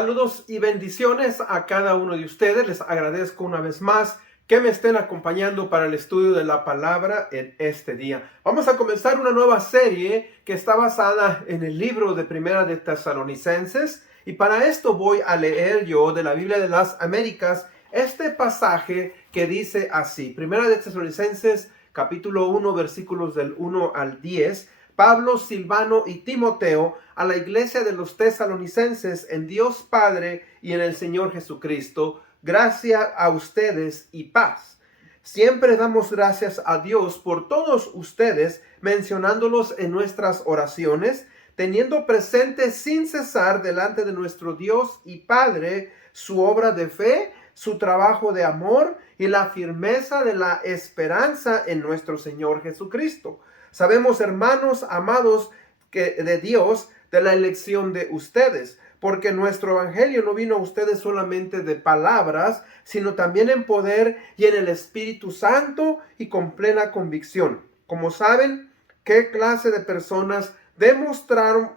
Saludos y bendiciones a cada uno de ustedes. Les agradezco una vez más que me estén acompañando para el estudio de la palabra en este día. Vamos a comenzar una nueva serie que está basada en el libro de Primera de Tesalonicenses. Y para esto voy a leer yo de la Biblia de las Américas este pasaje que dice así. Primera de Tesalonicenses capítulo 1 versículos del 1 al 10. Pablo, Silvano y Timoteo, a la iglesia de los tesalonicenses en Dios Padre y en el Señor Jesucristo, gracia a ustedes y paz. Siempre damos gracias a Dios por todos ustedes, mencionándolos en nuestras oraciones, teniendo presente sin cesar delante de nuestro Dios y Padre su obra de fe, su trabajo de amor y la firmeza de la esperanza en nuestro Señor Jesucristo. Sabemos, hermanos amados de Dios, de la elección de ustedes, porque nuestro evangelio no vino a ustedes solamente de palabras, sino también en poder y en el Espíritu Santo y con plena convicción. Como saben, qué clase de personas demostramos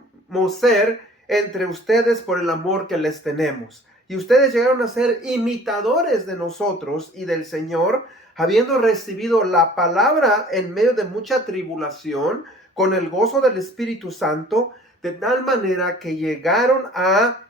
ser entre ustedes por el amor que les tenemos. Y ustedes llegaron a ser imitadores de nosotros y del Señor, habiendo recibido la palabra en medio de mucha tribulación, con el gozo del Espíritu Santo, de tal manera que llegaron a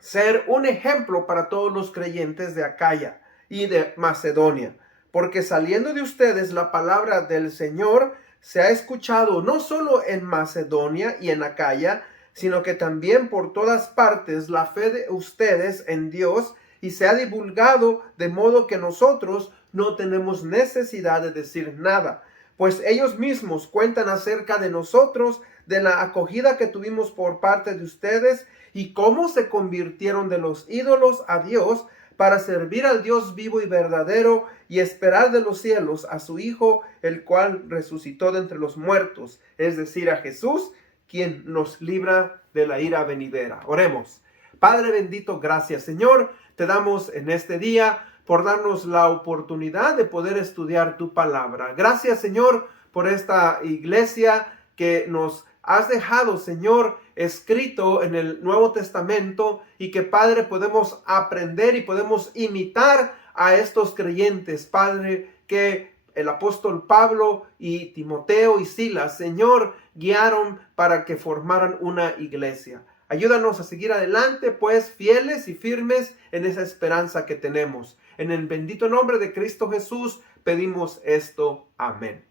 ser un ejemplo para todos los creyentes de Acaya y de Macedonia. Porque saliendo de ustedes la palabra del Señor se ha escuchado no solo en Macedonia y en Acaya, sino que también por todas partes la fe de ustedes en Dios, y se ha divulgado de modo que nosotros no tenemos necesidad de decir nada, pues ellos mismos cuentan acerca de nosotros, de la acogida que tuvimos por parte de ustedes y cómo se convirtieron de los ídolos a Dios para servir al Dios vivo y verdadero y esperar de los cielos a su Hijo, el cual resucitó de entre los muertos, es decir, a Jesús, quien nos libra de la ira venidera. Oremos. Padre bendito, gracias Señor, te damos en este día por darnos la oportunidad de poder estudiar tu palabra. Gracias Señor por esta iglesia que nos has dejado, Señor, escrito en el Nuevo Testamento, y que, Padre, podemos aprender y podemos imitar a estos creyentes, Padre, que el apóstol Pablo y Timoteo y Silas, Señor, guiaron para que formaran una iglesia. Ayúdanos a seguir adelante, pues, fieles y firmes en esa esperanza que tenemos. En el bendito nombre de Cristo Jesús pedimos esto. Amén.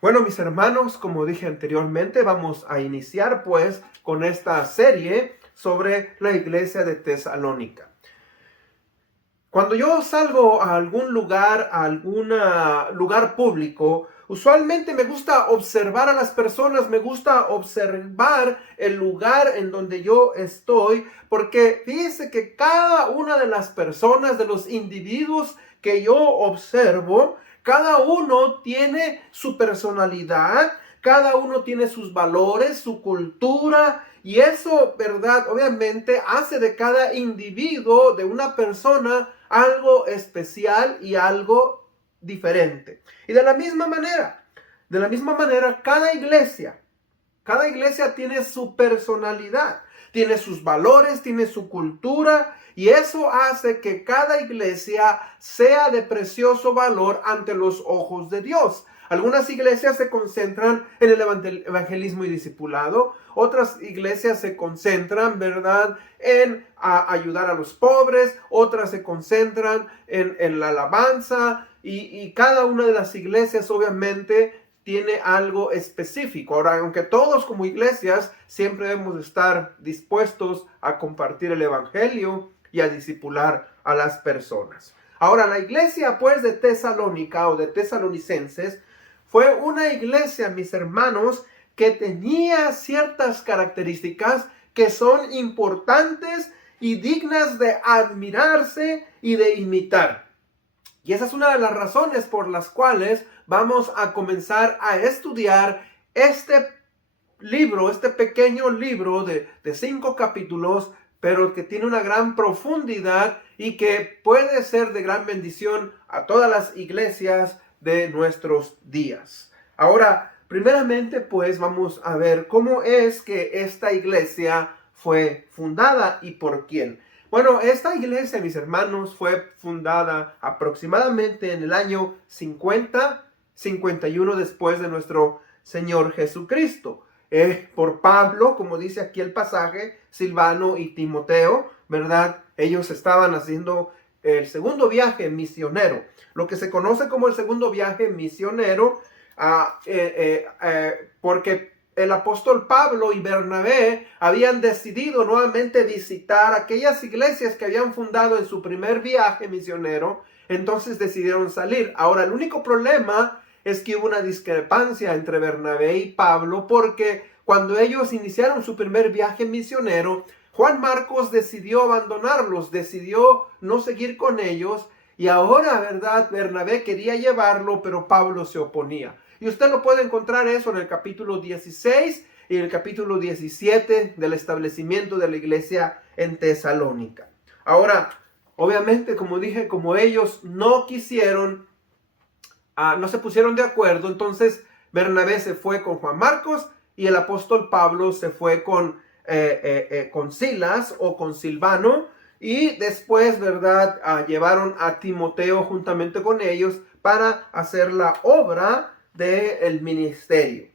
Bueno, mis hermanos, como dije anteriormente, vamos a iniciar pues con esta serie sobre la iglesia de Tesalónica. Cuando yo salgo a algún lugar, a algún lugar público, usualmente me gusta observar a las personas, me gusta observar el lugar en donde yo estoy, porque fíjese que cada una de las personas, de los individuos que yo observo, cada uno tiene su personalidad, cada uno tiene sus valores, su cultura, y eso, ¿verdad? Obviamente hace de cada individuo, de una persona, algo especial y algo diferente. Y de la misma manera, cada iglesia tiene su personalidad, tiene sus valores, tiene su cultura, y eso hace que cada iglesia sea de precioso valor ante los ojos de Dios. Algunas iglesias se concentran en el evangelismo y discipulado. Otras iglesias se concentran, ¿verdad?, en ayudar a los pobres. Otras se concentran en la alabanza. Y cada una de las iglesias, obviamente, tiene algo específico. Ahora, aunque todos como iglesias siempre debemos estar dispuestos a compartir el evangelio y a discipular a las personas. Ahora, la iglesia pues de Tesalónica o de Tesalonicenses fue una iglesia, mis hermanos, que tenía ciertas características que son importantes y dignas de admirarse y de imitar. Y esa es una de las razones por las cuales vamos a comenzar a estudiar este libro, este pequeño libro de 5 capítulos, pero que tiene una gran profundidad y que puede ser de gran bendición a todas las iglesias de nuestros días. Ahora, primeramente, pues vamos a ver cómo es que esta iglesia fue fundada y por quién. Bueno, esta iglesia, mis hermanos, fue fundada aproximadamente en el año 51 después de nuestro Señor Jesucristo. Por Pablo, como dice aquí el pasaje, Silvano y Timoteo, ¿verdad? Ellos estaban haciendo el segundo viaje misionero, lo que se conoce como el segundo viaje misionero, porque el apóstol Pablo y Bernabé habían decidido nuevamente visitar aquellas iglesias que habían fundado en su primer viaje misionero. Entonces decidieron salir. Ahora, el único problema es que hubo una discrepancia entre Bernabé y Pablo, porque cuando ellos iniciaron su primer viaje misionero, Juan Marcos decidió abandonarlos, decidió no seguir con ellos, y ahora, ¿verdad? Bernabé quería llevarlo, pero Pablo se oponía. Y usted lo puede encontrar eso en el capítulo 16 y en el capítulo 17 del establecimiento de la iglesia en Tesalónica. Ahora, obviamente, como dije, como ellos no quisieron, no se pusieron de acuerdo, entonces Bernabé se fue con Juan Marcos y el apóstol Pablo se fue con Silas o con Silvano, y después, ¿verdad? Llevaron a Timoteo juntamente con ellos para hacer la obra del ministerio.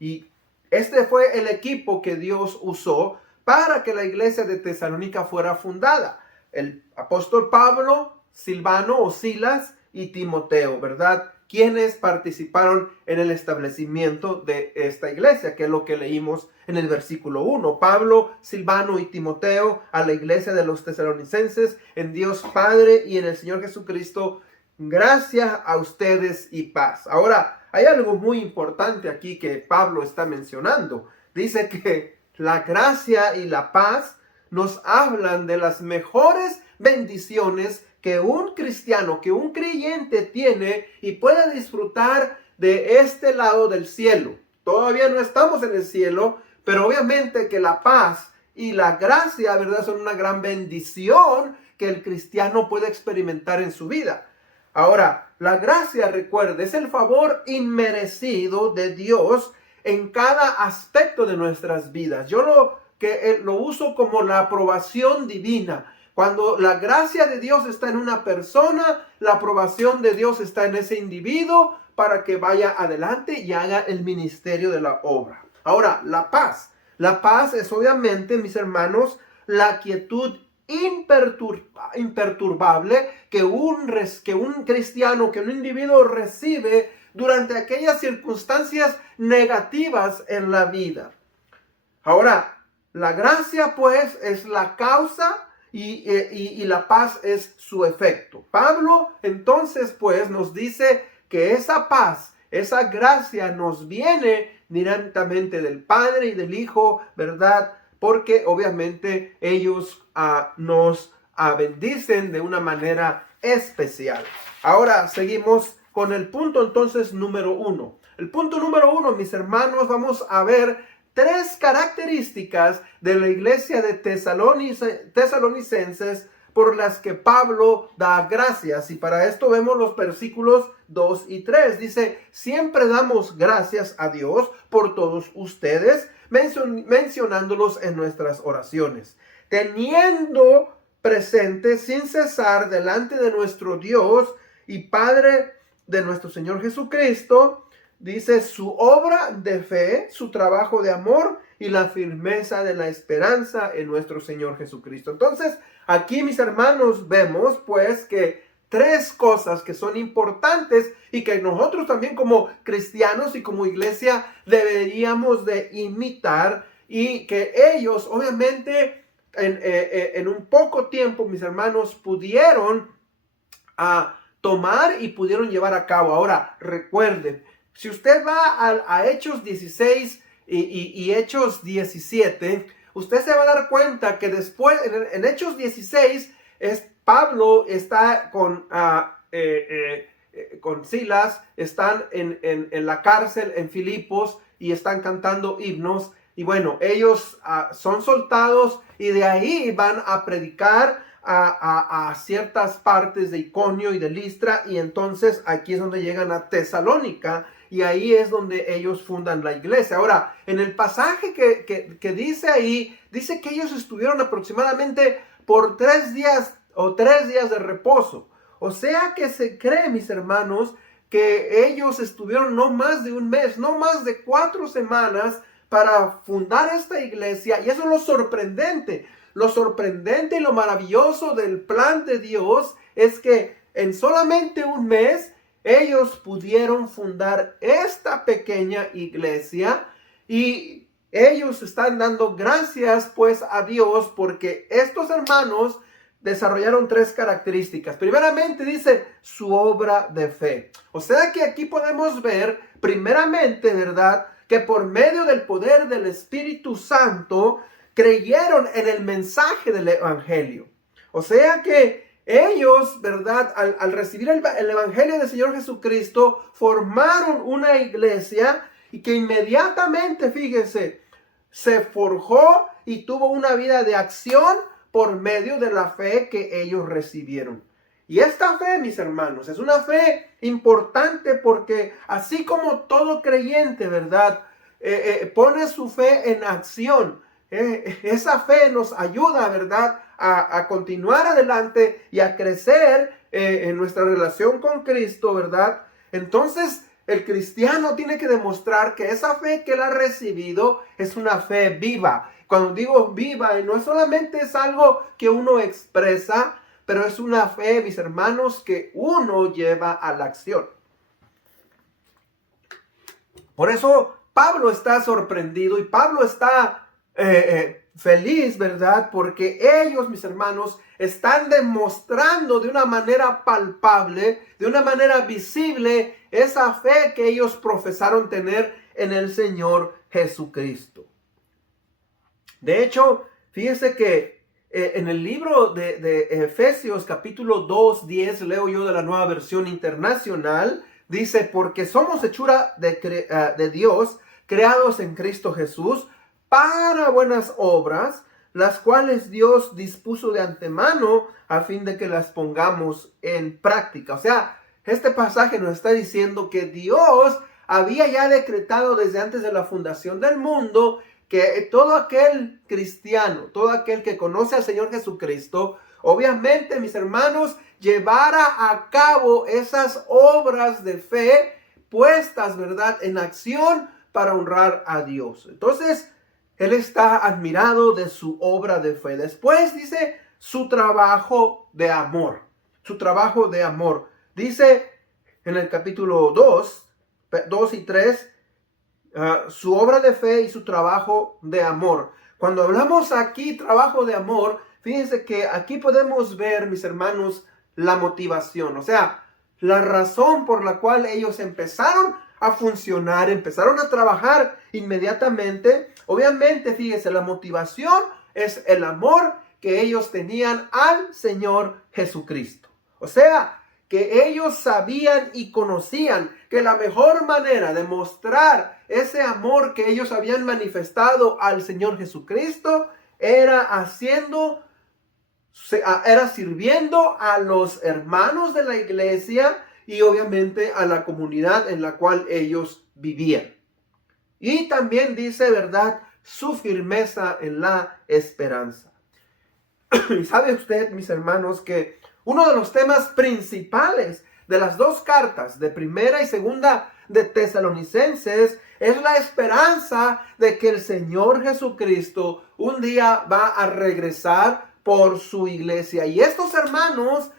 Y este fue el equipo que Dios usó para que la iglesia de Tesalónica fuera fundada. El apóstol Pablo, Silvano o Silas y Timoteo, ¿verdad? Quienes participaron en el establecimiento de esta iglesia, que es lo que leímos en el versículo 1. Pablo, Silvano y Timoteo a la iglesia de los tesalonicenses, en Dios Padre y en el Señor Jesucristo, gracia a ustedes y paz. Ahora, hay algo muy importante aquí que Pablo está mencionando. Dice que la gracia y la paz nos hablan de las mejores bendiciones que un cristiano, que un creyente tiene y puede disfrutar de este lado del cielo. Todavía no estamos en el cielo, pero obviamente que la paz y la gracia, ¿verdad?, son una gran bendición que el cristiano puede experimentar en su vida. Ahora, la gracia, recuerde, es el favor inmerecido de Dios en cada aspecto de nuestras vidas. Yo lo uso como la aprobación divina. Cuando la gracia de Dios está en una persona, la aprobación de Dios está en ese individuo para que vaya adelante y haga el ministerio de la obra. Ahora, la paz. La paz es obviamente, mis hermanos, la quietud imperturbable que un cristiano, que un individuo recibe durante aquellas circunstancias negativas en la vida. Ahora, la gracia pues es la causa y la paz es su efecto. Pablo entonces pues nos dice que esa paz, esa gracia nos viene directamente del Padre y del Hijo, ¿verdad? Porque obviamente ellos nos bendicen de una manera especial. Ahora seguimos con el punto entonces número 1. El punto número 1, mis hermanos, vamos a ver 3 características de la iglesia de tesalonicenses por las que Pablo da gracias. Y para esto vemos los versículos 2 y 3. Dice, siempre damos gracias a Dios por todos ustedes, mencionándolos en nuestras oraciones, teniendo presente sin cesar delante de nuestro Dios y Padre de nuestro Señor Jesucristo, dice, su obra de fe, su trabajo de amor y la firmeza de la esperanza en nuestro Señor Jesucristo. Entonces, aquí, mis hermanos, vemos pues que 3 cosas que son importantes y que nosotros también como cristianos y como iglesia deberíamos de imitar, y que ellos obviamente en un poco tiempo, mis hermanos, pudieron tomar y pudieron llevar a cabo. Ahora, recuerden, si usted va a Hechos 16 y Hechos 17, usted se va a dar cuenta que después, en Hechos 16, Pablo está con Silas, están en la cárcel en Filipos y están cantando himnos. Y bueno, ellos son soltados y de ahí van a predicar a ciertas partes de Iconio y de Listra, y entonces aquí es donde llegan a Tesalónica. y ahí es donde ellos fundan la iglesia. Ahora, en el pasaje que dice ahí, dice que ellos estuvieron aproximadamente por 3 días o 3 días de reposo. O sea que se cree, mis hermanos, que ellos estuvieron no más de un mes, no más de 4 semanas para fundar esta iglesia. Y eso es lo sorprendente. Lo sorprendente y lo maravilloso del plan de Dios es que en solamente un mes ellos pudieron fundar esta pequeña iglesia, y ellos están dando gracias pues a Dios porque estos hermanos desarrollaron 3 características. Primeramente dice su obra de fe. O sea que aquí podemos ver primeramente, ¿verdad?, que por medio del poder del Espíritu Santo creyeron en el mensaje del evangelio. O sea que ellos, ¿verdad?, al recibir el evangelio del Señor Jesucristo, formaron una iglesia y que inmediatamente, fíjense, se forjó y tuvo una vida de acción por medio de la fe que ellos recibieron. Y esta fe, mis hermanos, es una fe importante porque así como todo creyente, ¿verdad?, pone su fe en acción, esa fe nos ayuda, ¿verdad?, a continuar adelante y a crecer en nuestra relación con Cristo, ¿verdad? Entonces, el cristiano tiene que demostrar que esa fe que él ha recibido es una fe viva. Cuando digo viva, no solamente es algo que uno expresa, pero es una fe, mis hermanos, que uno lleva a la acción. Por eso Pablo está sorprendido y Pablo está feliz, ¿verdad? Porque ellos, mis hermanos, están demostrando de una manera palpable, de una manera visible, esa fe que ellos profesaron tener en el Señor Jesucristo. De hecho, fíjense que en el libro de Efesios capítulo 2, 10, leo yo de la Nueva Versión Internacional, dice: porque somos hechura de Dios, creados en Cristo Jesús, para buenas obras, las cuales Dios dispuso de antemano a fin de que las pongamos en práctica. O sea, este pasaje nos está diciendo que Dios había ya decretado desde antes de la fundación del mundo que todo aquel cristiano, todo aquel que conoce al Señor Jesucristo, obviamente, mis hermanos, llevara a cabo esas obras de fe puestas, ¿verdad?, en acción para honrar a Dios. Entonces, él está admirado de su obra de fe. Después dice su trabajo de amor. Su trabajo de amor. Dice en el capítulo 2 y 3, su obra de fe y su trabajo de amor. Cuando hablamos aquí trabajo de amor, fíjense que aquí podemos ver, mis hermanos, la motivación. O sea, la razón por la cual ellos empezaron a funcionar, empezaron a trabajar inmediatamente. Obviamente, fíjense, la motivación es el amor que ellos tenían al Señor Jesucristo. O sea, que ellos sabían y conocían que la mejor manera de mostrar ese amor que ellos habían manifestado al Señor Jesucristo era sirviendo a los hermanos de la iglesia y obviamente a la comunidad en la cual ellos vivían. Y también dice, ¿verdad?, su firmeza en la esperanza. Y sabe usted, mis hermanos, que uno de los temas principales de las 2 cartas, de primera y segunda de Tesalonicenses, es la esperanza de que el Señor Jesucristo un día va a regresar por su iglesia. Y estos hermanos,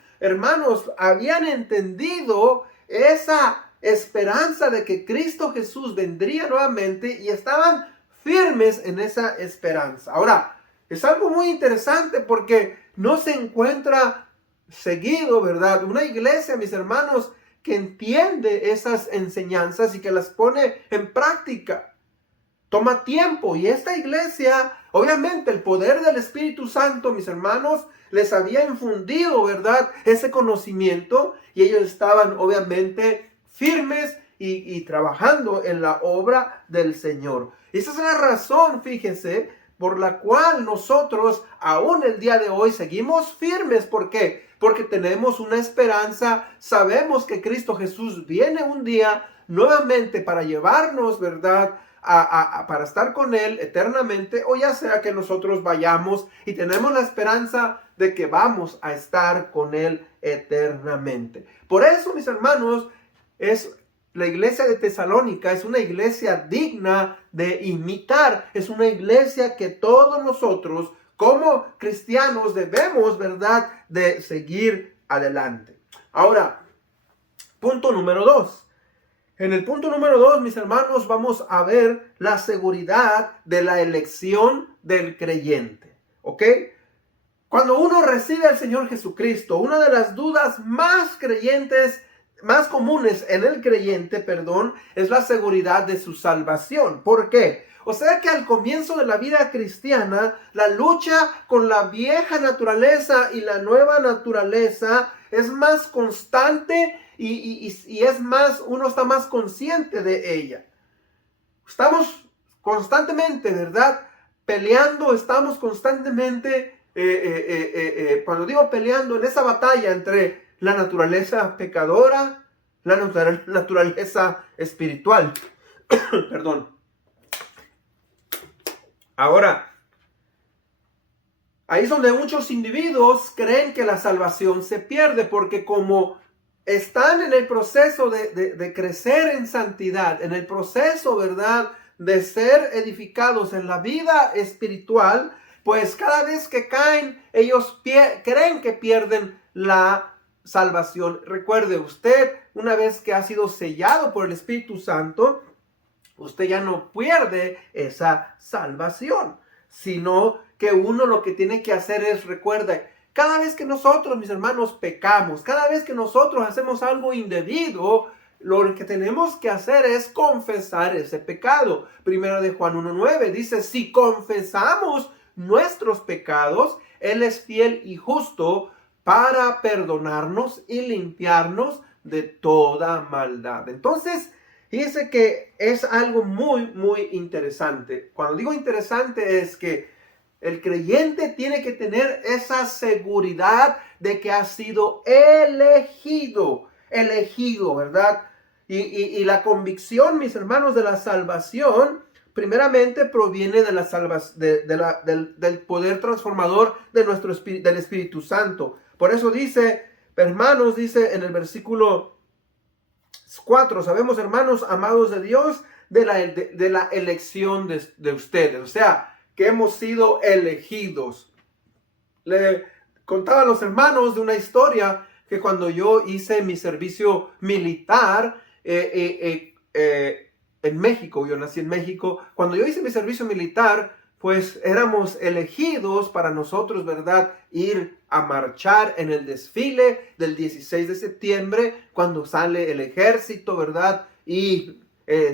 habían entendido esa esperanza de que Cristo Jesús vendría nuevamente y estaban firmes en esa esperanza. Ahora, es algo muy interesante porque no se encuentra seguido, ¿verdad?, una iglesia, mis hermanos, que entiende esas enseñanzas y que las pone en práctica. Toma tiempo, y esta iglesia, obviamente, el poder del Espíritu Santo, mis hermanos, les había infundido, ¿verdad?, ese conocimiento, y ellos estaban, obviamente, firmes y trabajando en la obra del Señor. Esa es la razón, fíjense, por la cual nosotros, aún el día de hoy, seguimos firmes. ¿Por qué? porque tenemos una esperanza. Sabemos que Cristo Jesús viene un día nuevamente para llevarnos, ¿verdad?, para estar con Él eternamente, o ya sea que nosotros vayamos y tenemos la esperanza de que vamos a estar con Él eternamente. Por eso, mis hermanos, la iglesia de Tesalónica es una iglesia digna de imitar. Es una iglesia que todos nosotros como cristianos debemos, ¿verdad?, de seguir adelante. Ahora, punto número 2. En el punto número 2, mis hermanos, vamos a ver la seguridad de la elección del creyente. ¿Ok? Cuando uno recibe al Señor Jesucristo, una de las dudas más comunes en el creyente, es la seguridad de su salvación. ¿Por qué? O sea que al comienzo de la vida cristiana, la lucha con la vieja naturaleza y la nueva naturaleza es más constante y es más, uno está más consciente de ella. Estamos constantemente, ¿verdad?, peleando, estamos constantemente, cuando digo peleando, en esa batalla entre la naturaleza pecadora, la naturaleza espiritual. Perdón. Ahora, ahí es donde muchos individuos creen que la salvación se pierde, porque como están en el proceso de crecer en santidad, en el proceso, ¿verdad?, de ser edificados en la vida espiritual, pues cada vez que caen, ellos creen que pierden la salvación. Recuerde usted, una vez que ha sido sellado por el Espíritu Santo, usted ya no pierde esa salvación, sino que uno lo que tiene que hacer es, recuerde, cada vez que nosotros, mis hermanos, pecamos, cada vez que nosotros hacemos algo indebido, lo que tenemos que hacer es confesar ese pecado. Primero de Juan 1:9 dice, si confesamos nuestros pecados, Él es fiel y justo para perdonarnos y limpiarnos de toda maldad. Entonces, fíjense que es algo muy, muy interesante. Cuando digo interesante es que el creyente tiene que tener esa seguridad de que ha sido elegido, ¿verdad? Y la convicción, mis hermanos, de la salvación, primeramente proviene de del poder transformador de del Espíritu Santo. Por eso dice, hermanos, dice en el versículo 4, sabemos, hermanos, amados de Dios, de la elección de ustedes. O sea, que hemos sido elegidos. Le contaba a los hermanos de una historia que cuando yo hice mi servicio militar en México, yo nací en México, cuando yo hice mi servicio militar, pues éramos elegidos para nosotros, ¿verdad?, ir a marchar en el desfile del 16 de septiembre, cuando sale el ejército, ¿verdad?, y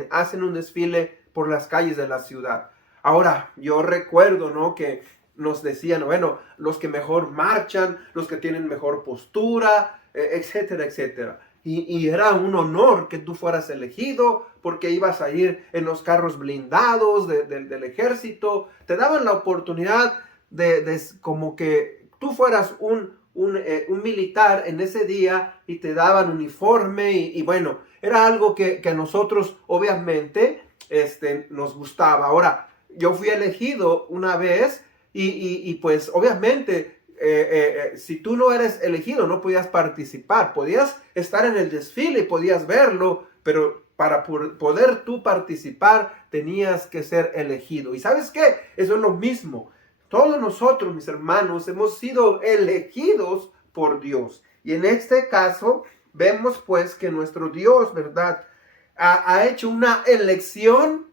hacen un desfile por las calles de la ciudad. Ahora, yo recuerdo, ¿no?, que nos decían, bueno, los que mejor marchan, los que tienen mejor postura, etcétera, etcétera. Y era un honor que tú fueras elegido porque ibas a ir en los carros blindados del ejército. Te daban la oportunidad de como que tú fueras un militar en ese día y te daban uniforme y bueno, era algo que a nosotros obviamente nos gustaba. Ahora, yo fui elegido una vez y pues obviamente si tú no eres elegido no podías participar. Podías estar en el desfile, podías verlo, pero para poder tú participar tenías que ser elegido. ¿Y sabes qué? Eso es lo mismo. Todos nosotros, mis hermanos, hemos sido elegidos por Dios. Y en este caso vemos pues que nuestro Dios, ¿verdad?, ha hecho una elección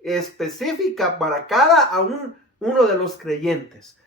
específica para cada uno de los creyentes.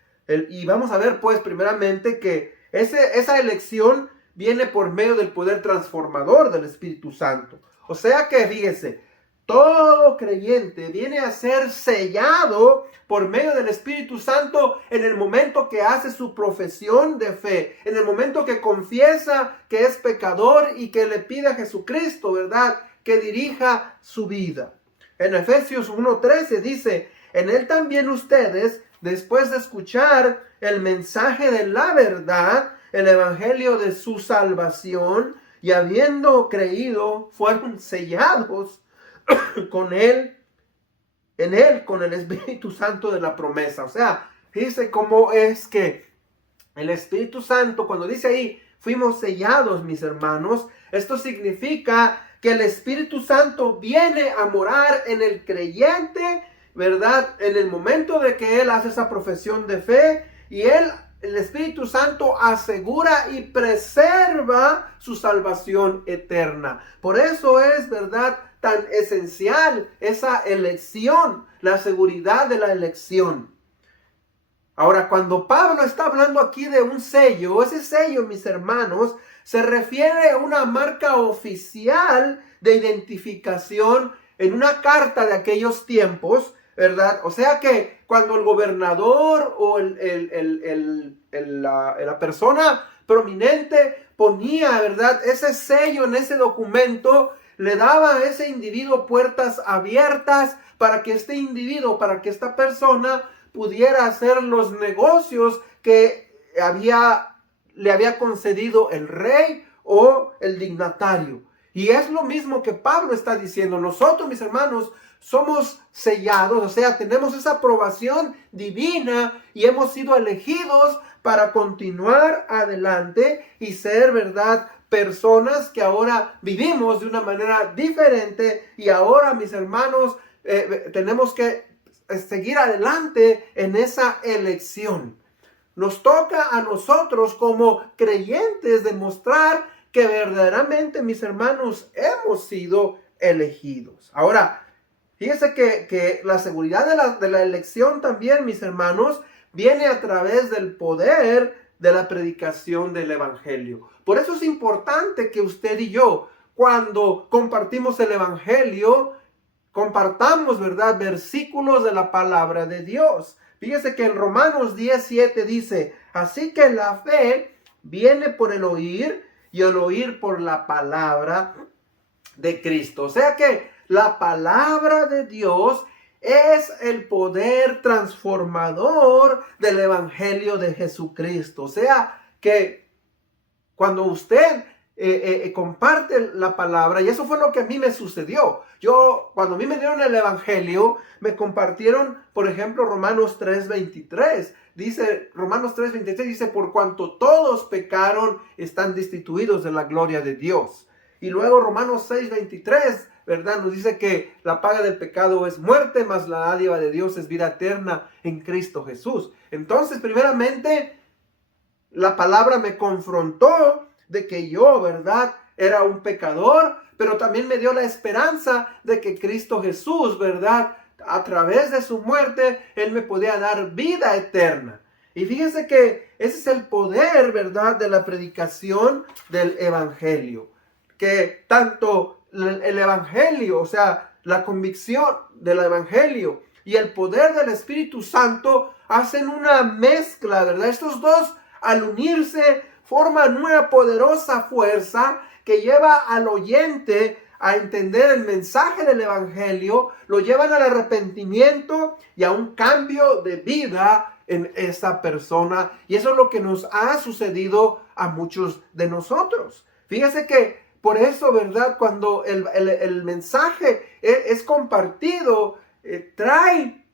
Y vamos a ver pues primeramente que esa elección viene por medio del poder transformador del Espíritu Santo. O sea que fíjese, todo creyente viene a ser sellado por medio del Espíritu Santo en el momento que hace su profesión de fe, en el momento que confiesa que es pecador y que le pide a Jesucristo, ¿verdad?, que dirija su vida. En Efesios 1:13 dice, en él también ustedes, después de escuchar el mensaje de la verdad, el evangelio de su salvación y habiendo creído fueron sellados con él, en él, con el Espíritu Santo de la promesa. O sea, dice cómo es que el Espíritu Santo, cuando dice ahí, fuimos sellados, mis hermanos, esto significa que el Espíritu Santo viene a morar en el creyente, ¿verdad? En el momento de que él hace esa profesión de fe, y el Espíritu Santo asegura y preserva su salvación eterna. Por eso es, ¿verdad?, tan esencial esa elección, la seguridad de la elección. Ahora, cuando Pablo está hablando aquí de un sello, ese sello, mis hermanos, se refiere a una marca oficial de identificación en una carta de aquellos tiempos, ¿verdad? O sea que cuando el gobernador o la persona prominente ponía, ¿verdad?, ese sello en ese documento, le daba a ese individuo puertas abiertas para que este individuo, para que esta persona pudiera hacer los negocios que le había concedido el rey o el dignatario. Y es lo mismo que Pablo está diciendo. Nosotros, mis hermanos, somos sellados, o sea, tenemos esa aprobación divina y hemos sido elegidos para continuar adelante y ser, ¿verdad?, personas que ahora vivimos de una manera diferente. Y ahora, mis hermanos, tenemos que seguir adelante en esa elección. Nos toca a nosotros como creyentes demostrar que verdaderamente, mis hermanos, hemos sido elegidos. Ahora, fíjense que la seguridad de la elección también, mis hermanos, viene a través del poder de la predicación del evangelio. Por eso es importante que usted y yo, cuando compartimos el evangelio, compartamos, ¿verdad?, versículos de la palabra de Dios. Fíjese que en Romanos 10:7 dice, así que la fe viene por el oír y el oír por la palabra de Cristo. O sea que la palabra de Dios es el poder transformador del evangelio de Jesucristo. O sea que cuando usted comparte la palabra, y eso fue lo que a mí me sucedió. Cuando a mí me dieron el evangelio, me compartieron, por ejemplo, Romanos 3:23. Dice, Romanos 3:23 dice, por cuanto todos pecaron, están destituidos de la gloria de Dios. Y luego Romanos 6:23, ¿verdad?, nos dice que la paga del pecado es muerte, mas la dádiva de Dios es vida eterna en Cristo Jesús. Entonces, primeramente, la palabra me confrontó de que yo, ¿verdad?, era un pecador, pero también me dio la esperanza de que Cristo Jesús, ¿verdad?, a través de su muerte, Él me podía dar vida eterna. Y fíjense que ese es el poder, ¿verdad?, de la predicación del evangelio. Que tanto el evangelio, o sea, la convicción del evangelio y el poder del Espíritu Santo hacen una mezcla, ¿verdad? Estos dos, al unirse, forman una poderosa fuerza que lleva al oyente a entender el mensaje del evangelio, lo llevan al arrepentimiento y a un cambio de vida en esa persona. Y eso es lo que nos ha sucedido a muchos de nosotros. Fíjese que por eso, ¿verdad?, cuando el mensaje es compartido, trae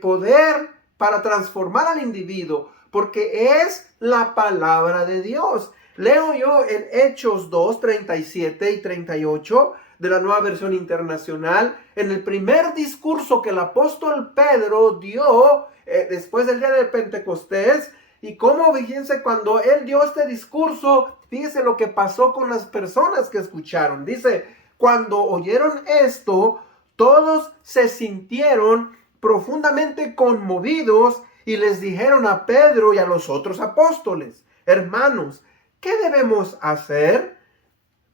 poder para transformar al individuo, porque es la palabra de Dios. Leo yo en Hechos 2:37 y 38 de la Nueva Versión Internacional, en el primer discurso que el apóstol Pedro dio después del día de Pentecostés. Y cómo, fíjense, cuando él dio este discurso, fíjense lo que pasó con las personas que escucharon. Dice, cuando oyeron esto, todos se sintieron profundamente conmovidos y les dijeron a Pedro y a los otros apóstoles, hermanos, ¿qué debemos hacer?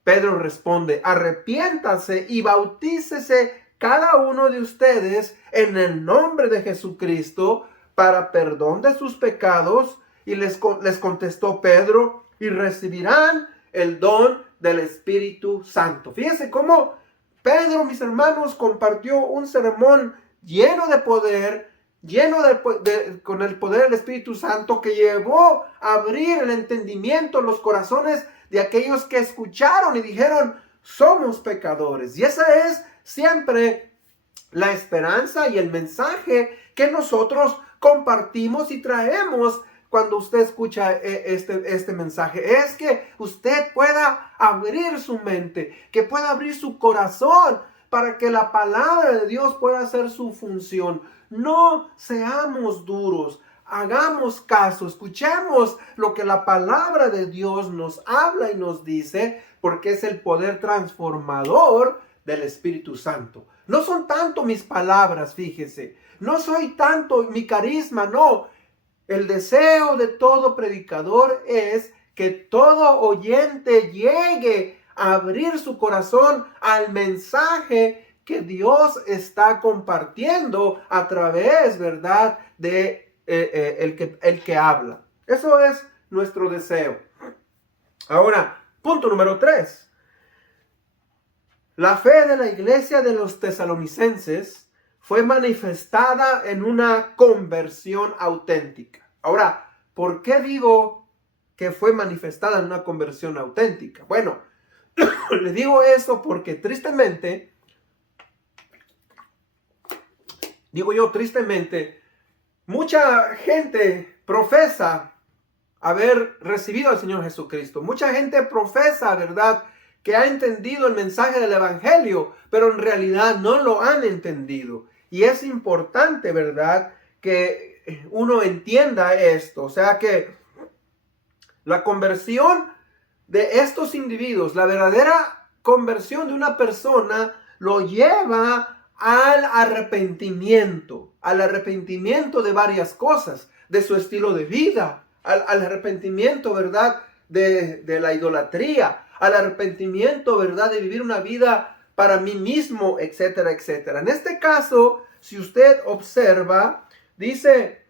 Pedro responde, arrepiéntase y bautícese cada uno de ustedes en el nombre de Jesucristo para perdón de sus pecados. Y les contestó Pedro, y recibirán el don del Espíritu Santo. Fíjense cómo Pedro, mis hermanos, compartió un sermón lleno de poder, lleno con el poder del Espíritu Santo, que llevó a abrir el entendimiento, los corazones de aquellos que escucharon y dijeron, somos pecadores. Y esa es siempre la esperanza y el mensaje que nosotros compartimos y traemos cuando usted escucha este mensaje. Es que usted pueda abrir su mente, que pueda abrir su corazón para que la palabra de Dios pueda hacer su función. No seamos duros, hagamos caso, escuchemos lo que la palabra de Dios nos habla y nos dice, porque es el poder transformador del Espíritu Santo. No son tanto mis palabras, fíjese, no soy tanto mi carisma, no. El deseo de todo predicador es que todo oyente llegue a abrir su corazón al mensaje que Dios está compartiendo a través, ¿verdad?, de el que habla. Eso es nuestro deseo. Ahora, punto número 3. La fe de la iglesia de los tesalonicenses fue manifestada en una conversión auténtica. Ahora, ¿por qué digo que fue manifestada en una conversión auténtica? Bueno, le digo eso porque tristemente, mucha gente profesa haber recibido al Señor Jesucristo. Mucha gente profesa, ¿verdad?, que ha entendido el mensaje del Evangelio, pero en realidad no lo han entendido. Y es importante, ¿verdad?, que uno entienda esto. O sea que la conversión de estos individuos, la verdadera conversión de una persona, lo lleva al arrepentimiento de varias cosas, de su estilo de vida, al arrepentimiento, ¿verdad?, de la idolatría, al arrepentimiento, ¿verdad?, de vivir una vida para mí mismo, etcétera, etcétera. En este caso, si usted observa, dice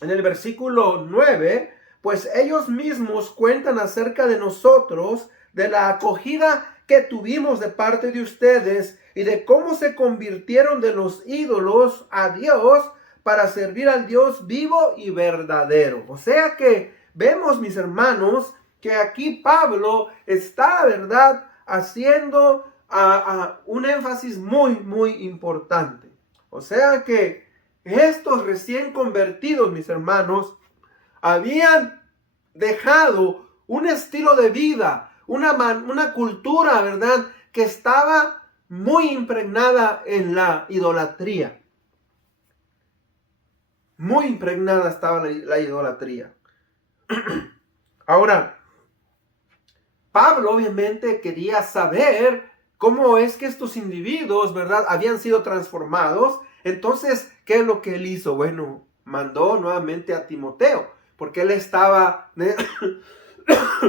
en el versículo 9, pues ellos mismos cuentan acerca de nosotros, de la acogida que tuvimos de parte de ustedes y de cómo se convirtieron de los ídolos a Dios para servir al Dios vivo y verdadero. O sea que vemos, mis hermanos, que aquí Pablo está, ¿verdad?, haciendo un énfasis muy, muy importante. O sea que estos recién convertidos, mis hermanos, habían dejado un estilo de vida, una cultura, ¿verdad?, que estaba muy impregnada en la idolatría. Muy impregnada estaba la idolatría. Ahora, Pablo obviamente quería saber cómo es que estos individuos, ¿verdad?, habían sido transformados. Entonces, ¿qué es lo que él hizo? Bueno, mandó nuevamente a Timoteo, porque él estaba,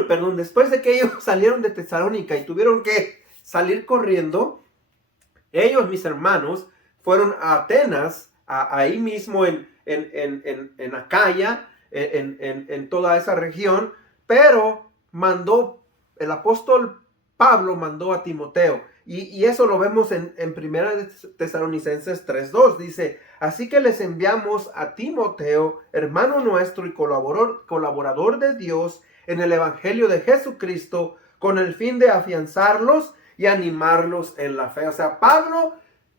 perdón, después de que ellos salieron de Tesalónica y tuvieron que salir corriendo, ellos, mis hermanos, fueron a Atenas, ahí mismo en Acaya, en toda esa región, pero el apóstol Pablo mandó a Timoteo. Y eso lo vemos en 1 Tesalonicenses 3:2. Dice, así que les enviamos a Timoteo, hermano nuestro y colaborador de Dios en el Evangelio de Jesucristo, con el fin de afianzarlos y animarlos en la fe. O sea, Pablo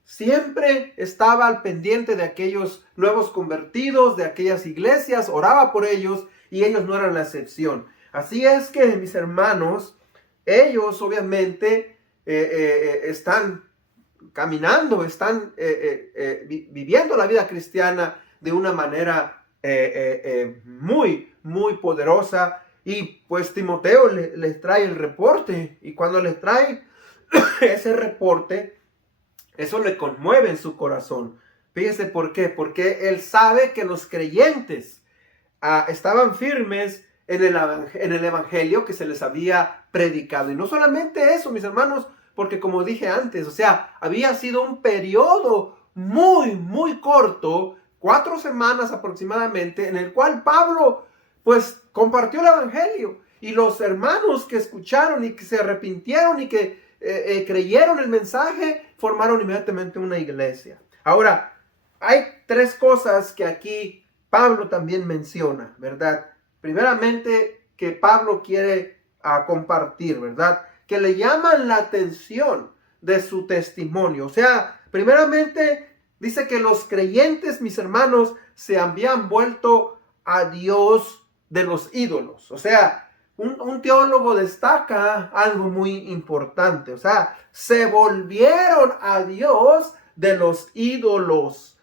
siempre estaba al pendiente de aquellos nuevos convertidos, de aquellas iglesias, oraba por ellos y ellos no eran la excepción. Así es que, mis hermanos, ellos obviamente están caminando, están viviendo la vida cristiana de una manera muy, muy poderosa. Y pues Timoteo les trae el reporte, y cuando les trae ese reporte, eso le conmueve en su corazón. Fíjese por qué, porque él sabe que los creyentes estaban firmes en el evangelio que se les había predicado. Y no solamente eso, mis hermanos, porque como dije antes, o sea, había sido un periodo muy, muy corto, 4 semanas aproximadamente, en el cual Pablo pues compartió el evangelio, y los hermanos que escucharon y que se arrepintieron y que creyeron el mensaje, formaron inmediatamente una iglesia. Ahora, hay tres cosas que aquí Pablo también menciona, ¿verdad? Primeramente, que Pablo quiere compartir, ¿verdad? Que le llaman la atención de su testimonio. O sea, primeramente dice que los creyentes, mis hermanos, se habían vuelto a Dios de los ídolos. O sea, un teólogo destaca algo muy importante. O sea, se volvieron a Dios de los ídolos.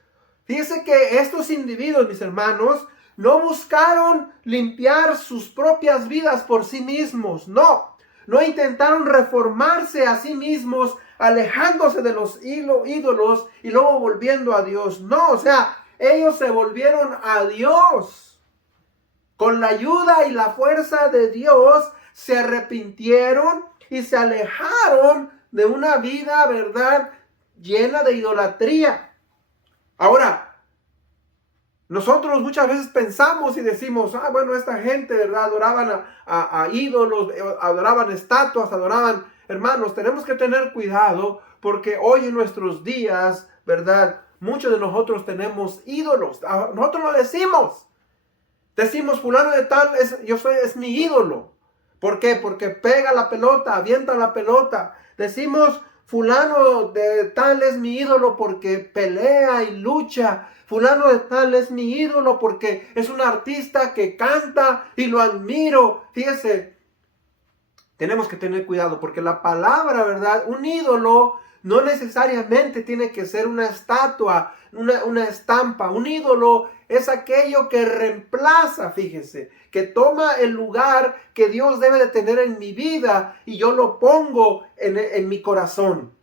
Fíjense que estos individuos, mis hermanos, no buscaron limpiar sus propias vidas por sí mismos. No intentaron reformarse a sí mismos, alejándose de los ídolos y luego volviendo a Dios. No, o sea, ellos se volvieron a Dios. Con la ayuda y la fuerza de Dios, se arrepintieron y se alejaron de una vida, ¿verdad?, llena de idolatría. Ahora, nosotros muchas veces pensamos y decimos, bueno, esta gente, ¿verdad?, adoraban a ídolos, adoraban estatuas, adoraban, hermanos, tenemos que tener cuidado porque hoy en nuestros días, ¿verdad?, muchos de nosotros tenemos ídolos. Nosotros lo decimos. Decimos, fulano de tal, es mi ídolo. ¿Por qué? Porque pega la pelota, avienta la pelota. Decimos, fulano de tal es mi ídolo porque pelea y lucha. Fulano de tal es mi ídolo porque es un artista que canta y lo admiro. Fíjese, tenemos que tener cuidado porque la palabra, ¿verdad? Un ídolo no necesariamente tiene que ser una estatua, una estampa. Un ídolo es aquello que reemplaza, fíjese, que toma el lugar que Dios debe de tener en mi vida y yo lo pongo en mi corazón.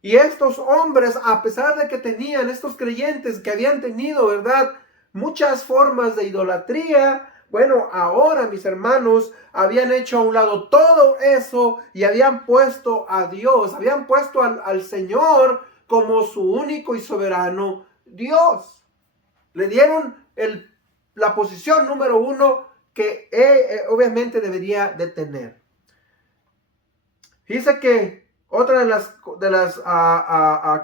Y estos hombres, a pesar de que tenían, estos creyentes que habían tenido, ¿verdad?, muchas formas de idolatría, bueno, ahora, mis hermanos, habían hecho a un lado todo eso y habían puesto a Dios, habían puesto al Señor como su único y soberano Dios. Le dieron la posición número uno que obviamente debería de tener. Fíjense que otra de las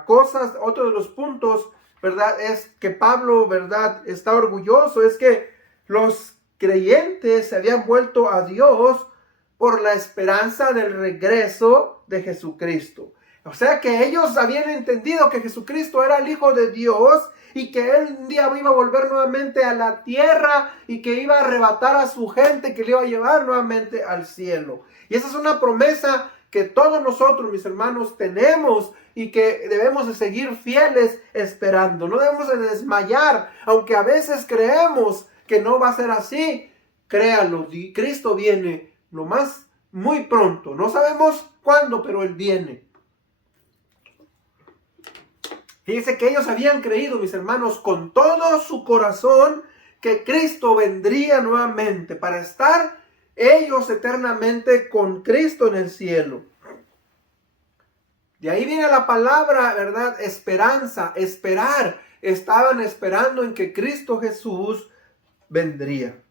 cosas, otro de los puntos, ¿verdad?, es que Pablo, ¿verdad?, está orgulloso, es que los creyentes se habían vuelto a Dios por la esperanza del regreso de Jesucristo. O sea que ellos habían entendido que Jesucristo era el Hijo de Dios y que Él un día iba a volver nuevamente a la tierra y que iba a arrebatar a su gente, que le iba a llevar nuevamente al cielo. Y esa es una promesa que todos nosotros, mis hermanos, tenemos y que debemos de seguir fieles esperando. No debemos de desmayar, aunque a veces creemos que no va a ser así. Créanlo, Cristo viene muy pronto. No sabemos cuándo, pero Él viene. Fíjense que ellos habían creído, mis hermanos, con todo su corazón que Cristo vendría nuevamente para estar ellos eternamente con Cristo en el cielo. De ahí viene la palabra, ¿verdad? Esperanza, esperar. Estaban esperando en que Cristo Jesús vendría.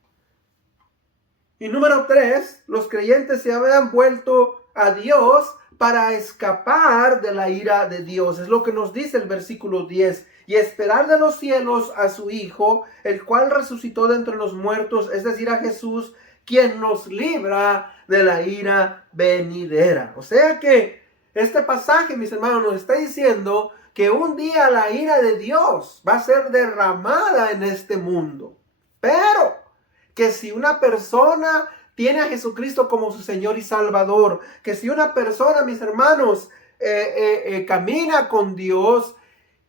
Y número 3, los creyentes se habían vuelto a Dios para escapar de la ira de Dios. Es lo que nos dice el versículo 10. Y esperar de los cielos a su Hijo, el cual resucitó de entre los muertos, es decir, a Jesús, quien nos libra de la ira venidera. O sea que este pasaje, mis hermanos, nos está diciendo que un día la ira de Dios va a ser derramada en este mundo. Pero que si una persona tiene a Jesucristo como su Señor y Salvador, que si una persona, mis hermanos, camina con Dios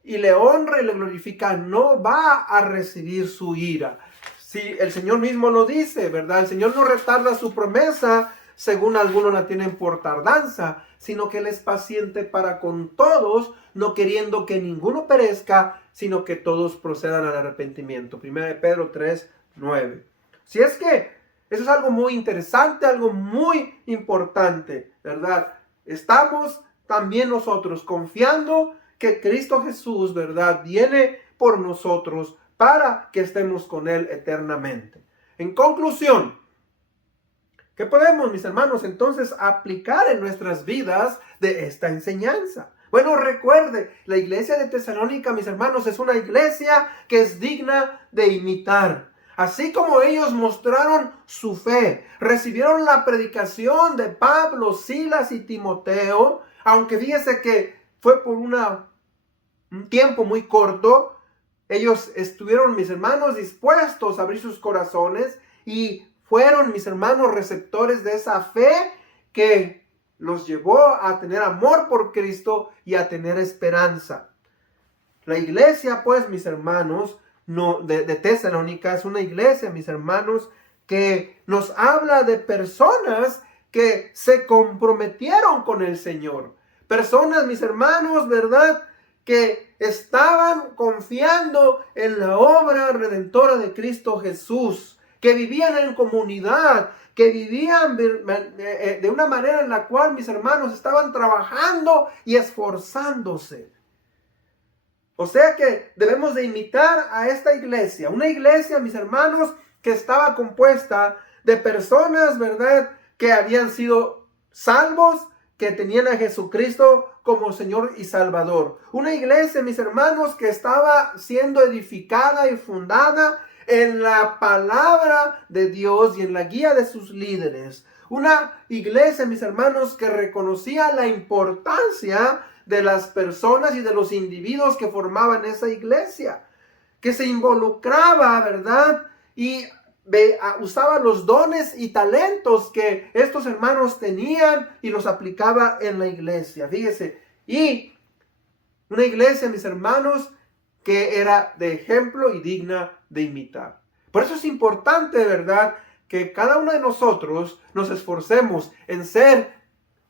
y le honra y le glorifica, no va a recibir su ira. Si el Señor mismo lo dice, ¿verdad? El Señor no retarda su promesa, según algunos la tienen por tardanza, sino que Él es paciente para con todos, no queriendo que ninguno perezca, sino que todos procedan al arrepentimiento. 1 Pedro 3:9. Si es que eso es algo muy interesante, algo muy importante, ¿verdad? Estamos también nosotros confiando que Cristo Jesús, ¿verdad?, viene por nosotros para que estemos con Él eternamente. En conclusión, ¿qué podemos, mis hermanos, entonces aplicar en nuestras vidas de esta enseñanza? Bueno, recuerde, la iglesia de Tesalónica, mis hermanos, es una iglesia que es digna de imitar. Así como ellos mostraron su fe, recibieron la predicación de Pablo, Silas y Timoteo, aunque fíjese que fue por un tiempo muy corto, ellos estuvieron, mis hermanos, dispuestos a abrir sus corazones y fueron, mis hermanos, receptores de esa fe que los llevó a tener amor por Cristo y a tener esperanza. La iglesia, pues, mis hermanos, de Tesalónica es una iglesia, mis hermanos, que nos habla de personas que se comprometieron con el Señor. Personas, mis hermanos, ¿verdad?, que estaban confiando en la obra redentora de Cristo Jesús, que vivían en comunidad, que vivían de una manera en la cual, mis hermanos, estaban trabajando y esforzándose. O sea que debemos de imitar a esta iglesia. Una iglesia, mis hermanos, que estaba compuesta de personas, ¿verdad?, que habían sido salvos, que tenían a Jesucristo como Señor y Salvador. Una iglesia, mis hermanos, que estaba siendo edificada y fundada en la palabra de Dios y en la guía de sus líderes. Una iglesia, mis hermanos, que reconocía la importancia de las personas y de los individuos que formaban esa iglesia, que se involucraba, ¿verdad?, y usaba los dones y talentos que estos hermanos tenían y los aplicaba en la iglesia. Fíjese, y una iglesia, mis hermanos, que era de ejemplo y digna de imitar. Por eso es importante, ¿verdad?, que cada uno de nosotros nos esforcemos en ser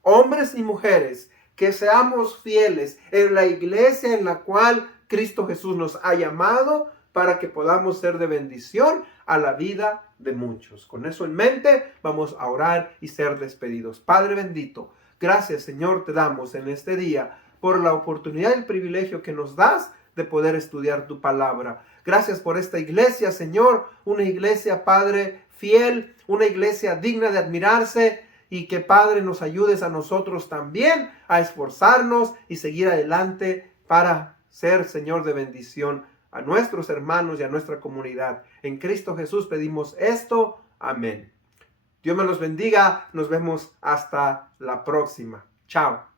hombres y mujeres, que seamos fieles en la iglesia en la cual Cristo Jesús nos ha llamado, para que podamos ser de bendición a la vida de muchos. Con eso en mente, vamos a orar y ser despedidos. Padre bendito, gracias, Señor, te damos en este día por la oportunidad y el privilegio que nos das de poder estudiar tu palabra. Gracias por esta iglesia, Señor, una iglesia, Padre, fiel, una iglesia digna de admirarse, y que, Padre, nos ayudes a nosotros también a esforzarnos y seguir adelante para ser, Señor, de bendición a nuestros hermanos y a nuestra comunidad. En Cristo Jesús pedimos esto. Amén. Dios me los bendiga. Nos vemos hasta la próxima. Chao.